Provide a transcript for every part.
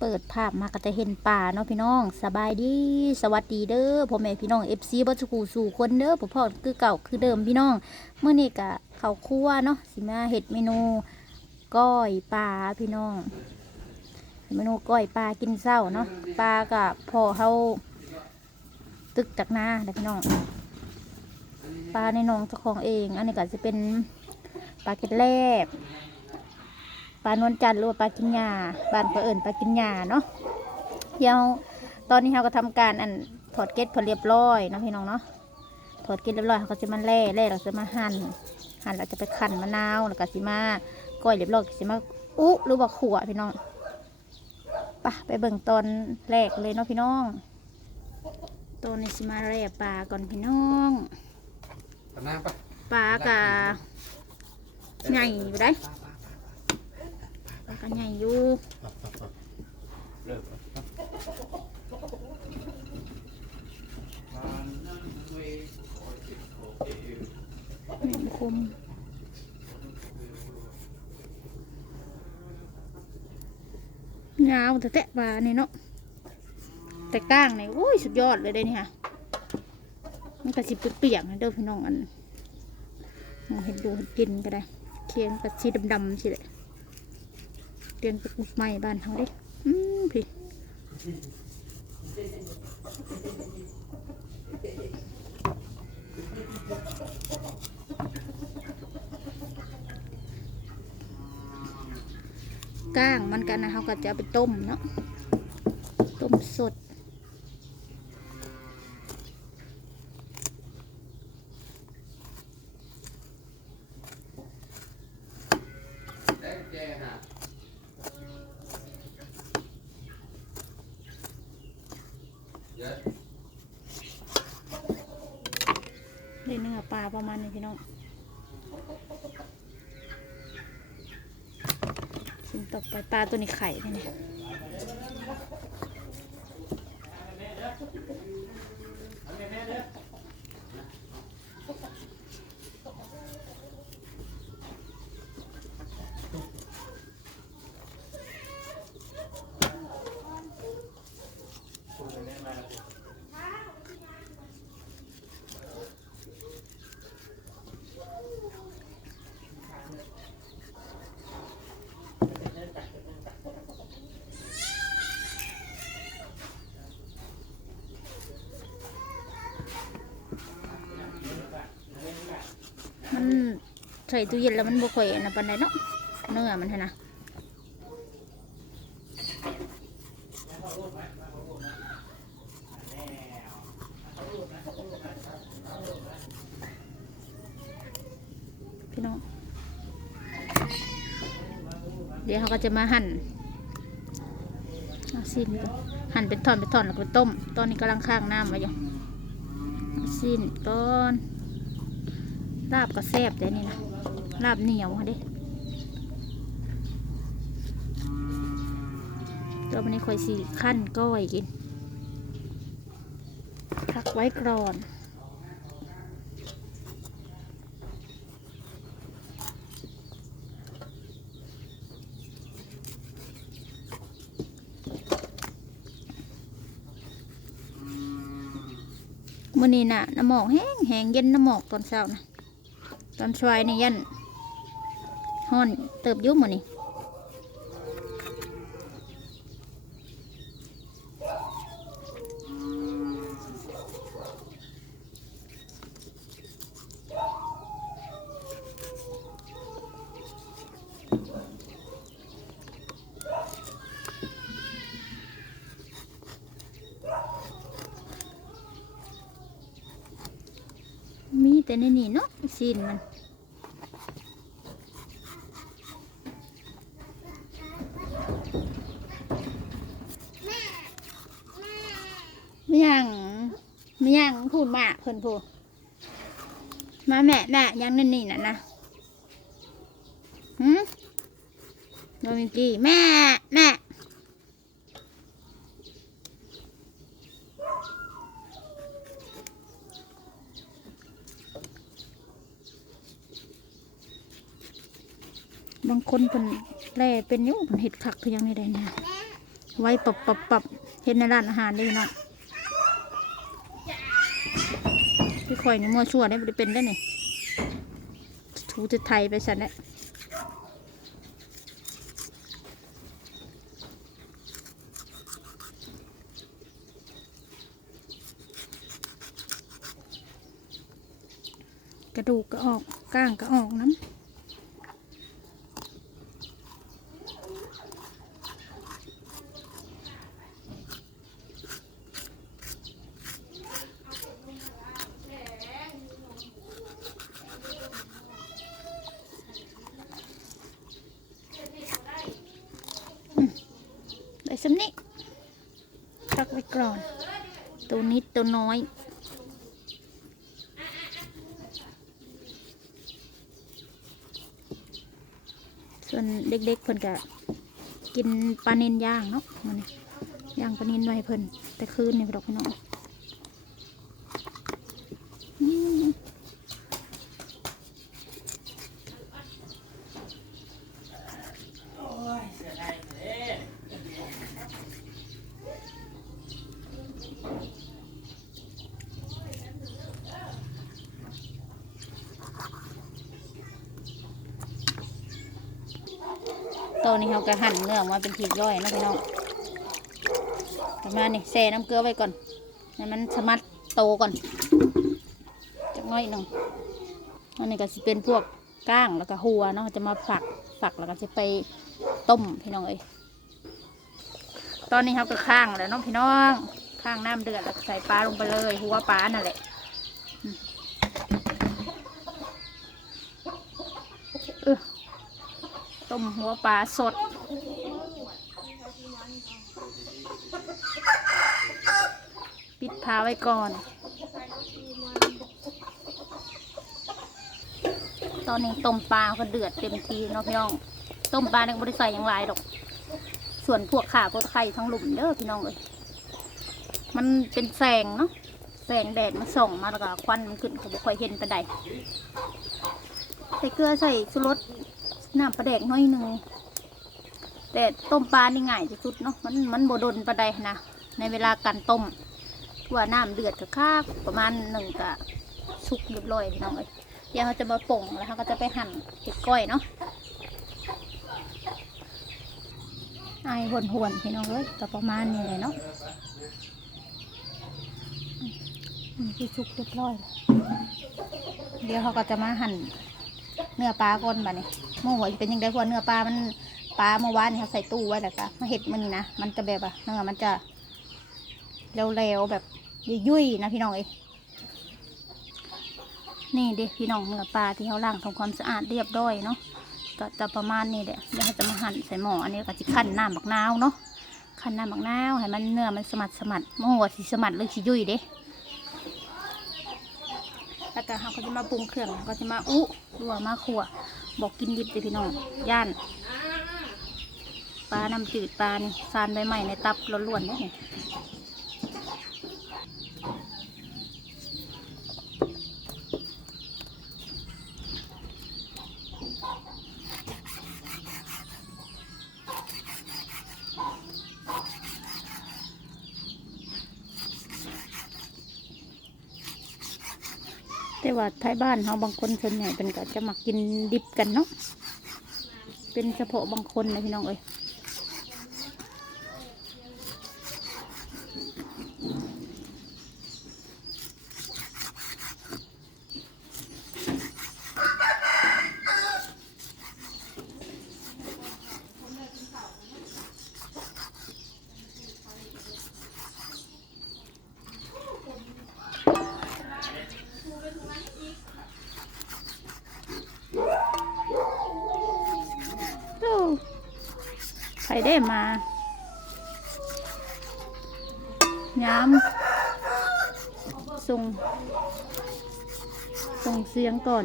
เปิดภาพมาก็จะเห็นป่าเนาะพี่น้อง สบายดีสวัสดีเด้อพ่อแม่พี่น้อง FC บัสกูสู่คนเด้อพ่อพ่อคือเก่าคือเดิมพี่น้องเมื่อนี้กะข้าคั่วเนาะสิมาเห็ดเมนูก้อยปลาพี่น้องเมนูก้อยปลากินเศร้าเนาะปลากับพ่อเขาตึกจากนาเด้อพี่น้องปลาในหนองเจ้าของเอง อันนี้ก็จะเป็นปลาเก็ดแลบ ปลานวลจันทร์หรือว่าปลากินหญ้าบ้านเพื่อเอิญปลากินหญ้าเนาะเดี๋ยวตอนนี้เราก็ทำการอันถอดเกล็ดพอเรียบร้อยเนาะพี่น้องเนาะถอดเกล็ดเรียบร้อยเขาก็จะมาแล่แล่เราจะมาหั่นหั่นเราจะไปขั่นมะนาวแล้วก็สิมาก้อยเรียบร้อยก็สิมาอุหรือว่าขั่วพี่น้องไปะไปเบิ่งตอนแรกเลยเนาะพี่น้องตัวนี้สิมาแล่ปลาก่อนพี่น้องปะน้ำปะปลากะใหญ่อยู่ได้ปลา กะใหญ่อยู่เลิกแม่นคมยาวแต่แตะปลาเนี่เนาะแต่ก้างเนี่โอ้ยสุดยอดเลยเด้นี่ค่ะมันก็สิเปียกๆนะเด้อพี่น้องอันมองเห็นดูเห็นกินก็ได้ เคียงกับสีดำๆสิเลย เตียงเป็นไม้บ้านเขาดิอืมพี่ก้างมันกันนะเขาก็จะเอาไปต้มเนาะต้มสดแจ้ฮะเยอะ ได้เนื้อปลาประมาณนี้พี่น้องสิ่งต่อไปป ลาตัวนี้ไข่เนี่ย มัน ใส่ตู้เย็นแล้วมันบ่ค่อยอันนะปานใดเนาะเนื้อมันขนนะพี่น้องเดี๋ยวเขาก็จะมาหั่นเอาสิ้นก่อนหั่นเป็นท่อนเป็นท่อนแล้วก็ต้ม ตอนนี้กำลังข้างน้ำไว้อยู่สิ้นก่อน ลาบก็แซ่บแต่นี่นะลาบเหนียวค่ะเด้ตัวมันนี้ค่อยสีขั้นก้อยกินพักไว้ก่อนมื่อนี้น่ะน้ำหมอกแห้งแห้งเย็นน้ำหมอกตอนเช้านะ ตอนชวยนี่ยันห่อนเติบยุ่หมดนี่มีแต่ในนี่ ตีนมันไม่ยังไม่ยังพูดมากเพิ่นพูดมาแม่แม่ยังนั่นนี่น่ะนะหืมโดมิกี้แม่แม่บางคน เป็นยุ่เพิ่นเห็ดคักคือยังไงได้เนี่ยไว้ปรับปรับปรับเห็นในร้านอาหารได้เนาะพี่ข่อยนี่มั่วชั่วได้บ่ได้เป็นได้นี่ถูจะไทยไปสันเนี่ยกระดูกก็ออกก้างก็ออกน้ำ สำนี้พักไว้ก่อน ตัวนิดตัวน้อยส่วนเด็กๆเพิ่นก็กินปลาเนนย่างเนาะมันย่างปลาเนนไว้เพิ่นแต่คืนนี่ดอกพี่น้อง นนี้เขาก็หั่นเนื้อมาเป็นทีย่อยนะพี่น้องประมาณนี้แช่น้ำเกลือไว้ก่อนให้มันสมัดโตก่อนจักหน้อยหนึ่งอันนี้ก็จะเป็นพวกก้างแล้วก็หัวเนาะจะมาฝักฝักแล้วก็จะไปต้มพี่น้องเอ้ยตอนนี้เขาก็ข้างแล้วเนาะพี่น้องข้างน้ำเดือดแล้วใส่ปลาลงไปเลย หัวปลานั่นแหละอืมเออ ต้มหัวปลาสด ปิดพาไว้ก่อน ตอนนี้ต้มปลาก็เดือดเต็มทีเนาะพี่น้อง ต้มปลาเนี่ยบริใส่อย่างไรดอก ส่วนพวกขาพวกไข่ทั้งหลุมเด้อพี่น้องเลยมันเป็นแสงเนาะแสงแดดมาส่องมาแล้วก็ควันมันขึ้นเขาบ่ค่อยเห็นไปานใดใส่เกลือใส่ชูรส น้ำปลาแดกน้อยหนึ่งแต่ต้มปลานี่ง่ายที่สุดเนาะมันมันโบดนปลาใดนะในเวลาการต้มว่าน้ำเดือดกับข้าประมาณหนึ่งกะสุกเรียบร้อยพี่น้องเอ้ยเดี๋ยวเขาจะมาป่งแล้วเขาก็จะไปหั่นเห็ดก้อยเนาะไอายหวนหวนๆพี่น้องเอ้ยก็ประมาณนี้เลยเนาะอืมคือสุกเรียบร้อย เดี๋ยวเขาก็จะมาหั่น เนื้อปลาก่อนบ่เนี่ยเมื่อวานเป็นยังไงพราะว่าเนื้อปลามันปลาเมื่อวานนี่เขาใส่ตู้ไว้แล้วก็มาเห็ดมันนี่นะมันจะแบบอะเนื้อมันจะเร็วๆแบบยุ่ยๆนะพี่น้องเอ้นี่เด็กพี่น้องเนื้อปลาที่เขาล้างทำความสะอาดเรียบร้อยเนาะก็จะประมาณนี้แหละเดี๋ยวเขาจะมาหั่นใส่หม้ออันนี้ก็จะขั้นน้ำบักนาวเนาะขั้นน้ำบักนาวให้มันเนื้อมันสมัดสมัดโมโหว่าสิสมัดหรือสิยุ่ยเด้ แล้วก็เขาก็จะมาปรุงเครื่องก็จะมาอุ้ดัวมาขั่วบอกกินดิบเลยพี่น้องย่านปลาน้ำจืดปลานี่ซานใบใหม่ในตับล้วนๆเนี่ย ว่าท้ายบ้านเขาบางคนส่วนใหญ่เป็นก็จะมากินดิบกันเนาะเป็นเฉพาะบางคนนะพี่น้องเอ้ยโอ้ใครได้มา ย้ำส่งส่งเสียงก่อน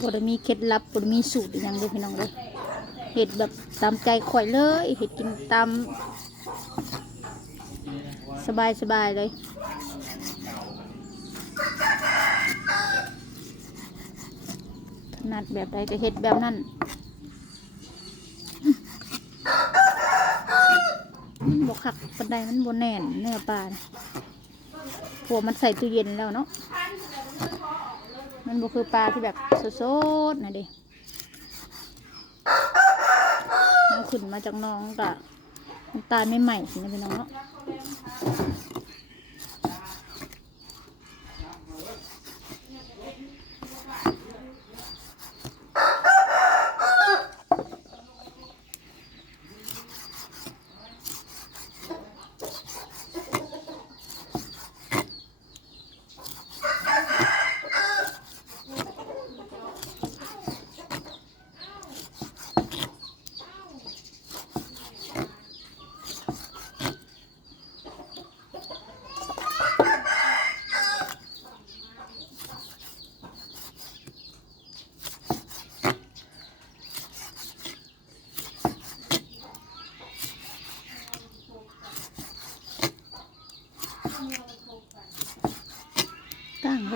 บ่ได้มีเคล็ดลับบ่ได้มีสูตรอหยังเด้อพี่น้องเด้อเห็ดแบบตามใจข่อยเลย เห็ดกินตามสบายสบายเลย นัดแบบใดก็เฮ็ดแบบนั้นมันบกขักปันไดมันบนแน่นเนื้อปลาน่ะพวกมันใส่ตู้เย็นแล้วเนาะมันบคือปลาที่แบบสดๆนะเดิเอาขึ้นมาจากน้องกะตาลไม่ใหม่สินะพี่น้องเนาะ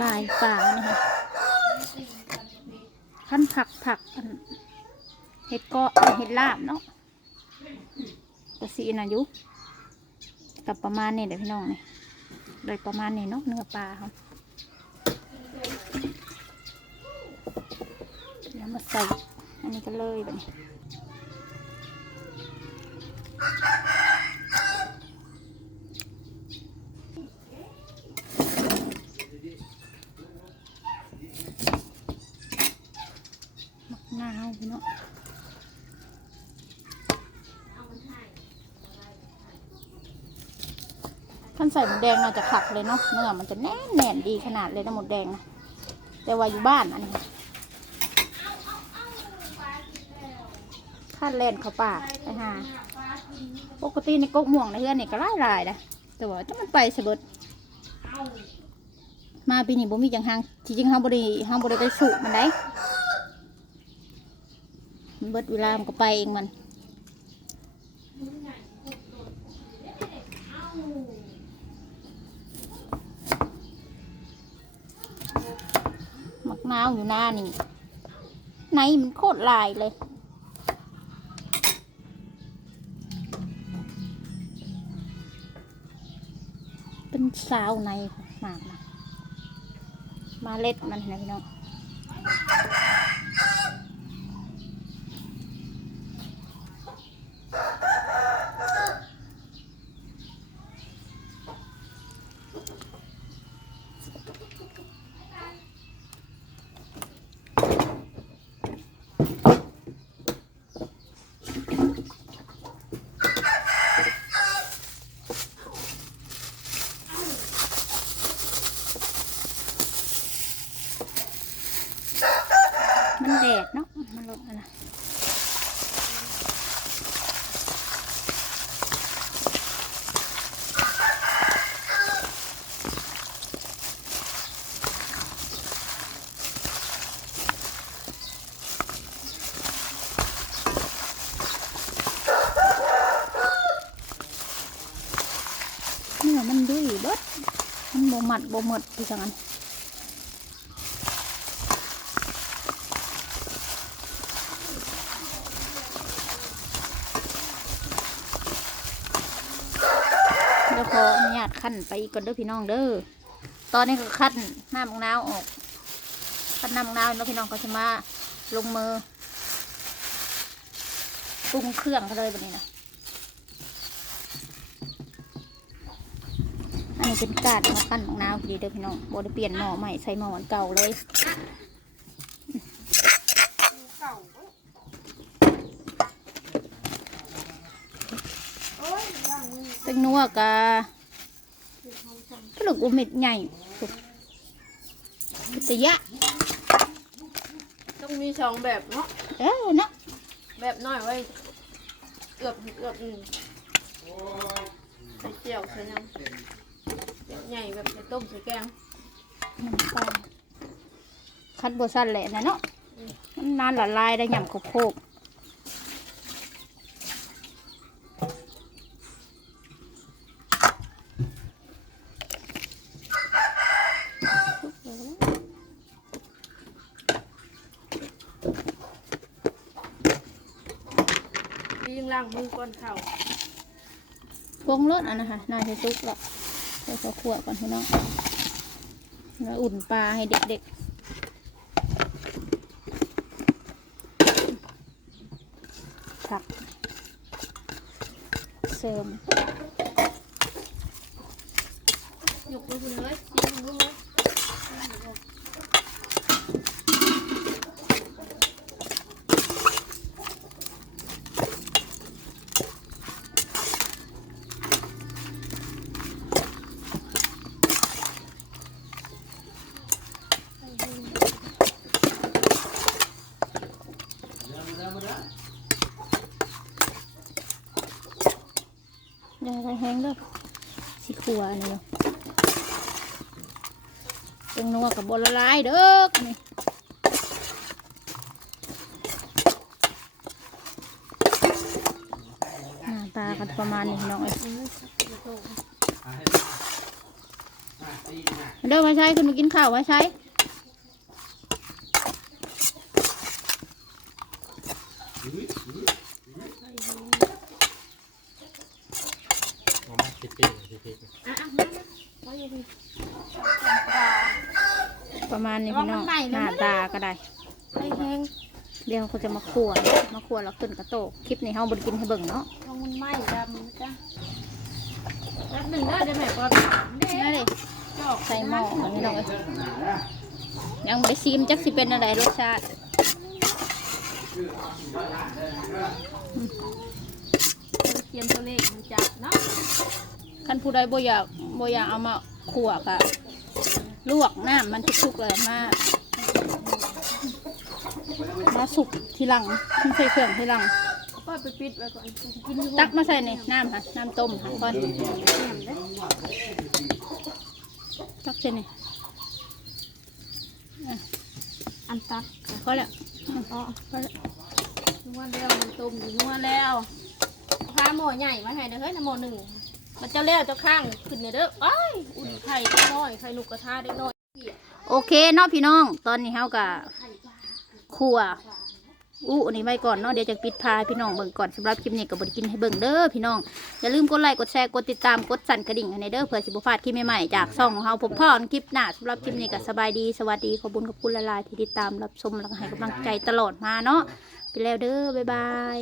ลายปลานะคะขั้นผักผักเห็ดเกาะเห็ดลาบเนาะกระสีนะยุกับประมาณนี้เดี๋ยวพี่น้องนี่โดยประมาณนี้เนาะเนื้อปลาครับแล้วมาใส่อันนี้ก็เลยแบบนี้มักนาวพี่น้องขั้น ใส่หมูแดงน่าจะขักเลยเนาะเนื้อมันจะแน่นแน่นดีขนาดเลยนะหมูแดงนะแต่ว่าอยู่บ้านอันนี้ข้าแล่นเขาป่าไปหาปกติในกกม่วงในเฮือนนี่ก็ไล่ลายนะแต่ว่าถ้ามันไปเสบิดมาปีนี้บ่มีอย่างหางจริงเฮาบ่ได้เฮาบ่ได้ไปสูบมันได้มันเบิดเวลามันก็ไปเองมัน มักนาวอยู่หน้านี่ในมันโคตรลายเลยเป็นสาวในมากนะมาเล็ดมันนะพี่น้อง มันแดดเนาะ มันลดอะไรเนื้อมันดุยเบิด มันบ่มัดบ่หมดที่จังอันเดี๋ยวขออนุญาตขั้นไปกก่อนเด้อพี่น้องเด้อ ตอนนี้ก็ขั้นน้ำมะนาวออก ขั้นน้ำมะนาวแล้วพี่น้องก็จะมาลงมือปรุงเครื่องกันเลยแบบนี้นะ อันนี้เป็นกาดมาขั้นมะนาวพอดีเด้อพี่น้องบได้เปลี่ยนหม้อใหม่ใส่หม้ออันเก่าเลยเป็นนัวกะกระดูกอุเม็ดใหญ่สุดพิตยะ ต้องมีสองแบบเนาะเอ้เนาะแบบน้อยไว้เกือบเกือบอืมใส่เจียวใส่น้ำแบบ ใหญ่แบบจะต้มใส่แกงน้ำตาลคัดโบซันแหละนะเนาะมันนานละลายได้หยำข้าวโพดยิงล่างมือก่อนเข่าพวงรถอันนะคะนายจะซุกหรอก ใส่ข้าวคั่วก่อนพี่น้องแล้วอุ่นปลาให้เด็กๆผักเสริม ยกมือคุณเลยยิงมือเลย อย่าไปแห้งเด้อสิขัวอันนี้เนาะเป็นนัวกั บละลายเด้อนี่หน้าตากันประมาณนี้น้องเอ้ยอืมกระโดดมาให้มาตีนะเด้อมาใช้คุณมากินข้าวมาใช้ อุ้ยอุ้ย มามาติดปีกติดปีก อะอะมามามาอยู่ดีปลา ประมาณ นี้พี่น้องระวังมันไหม้หนะน้าตาก็ได้ไอ้แห้งเดี๋ยวเขาจะมาขั่วมาขั่วแล้วขึ้นกระโตกคลิปนี้เฮาบนกินให้เบิ่งเนาะลงมันไหม้ดำนะจ้ะแป๊บหนึ่งได้เดี๋ยวแม่ก็เด้นั่นเลยจอกใส่หม้ออันนี้น้องเอ้ยเดินหนาละยังไม่ได้ซีมจักสิเป็นอะไรรสชาติเขียนตัวเลขมันจับเนาะคันผู้ใดบ่อยากบ่อยากเอามาขั่วค่ะ ลวกน้ำมันสุกๆเลยมามาสุกทีหลังขึ้นใส่เครื่องทีหลัง ก็ไปปิดไว้ก่อนกินอยู่ตักมาใส่ในน้ำค่ะ น้ำต้มค่ะก่อนแหนมเด้ตักใส่นี่อันตักพอแล้วอ๋อพอแล้วนวดแล้วมันต้มอยู่นวดแล้วพาหม้อใหญ่มาให้เด้อเฮ้ยนะหม้อหนึ่ง มันจะแล้วเจะข้างขึ้นเนี่ยเด้ออ้ายอุ่นไข่ได้น้อยไข่นกกระทาได้น้อยโอเคเนาะพี่น้อง ตอนนี้เฮากับขั่วอู้อันนี้ไว้ก่อนเนาะเดี๋ยวจะปิดพาพี่น้องเบิ่งก่อนสำหรับคลิปนี้ก็บ่ได้กินให้เบิ่งเด้อพี่น้องอย่าลืมกดไลค์กดแชร์กดติดตามกดสั่นกระดิ่งให้ในเด้อเผื่อสิบ่พลาดคลิปใหม่ๆจากช่องของเฮาพบพ่อนคลิปหน้าสำหรับคลิปนี้ก็สบายดีสวัสดีขอบคุณขอบคุณหลายที่ติดตามรับชมแล้วก็ให้กำลังใจตลอดมาเนาะไปแล้วเด้อบ๊ายบาย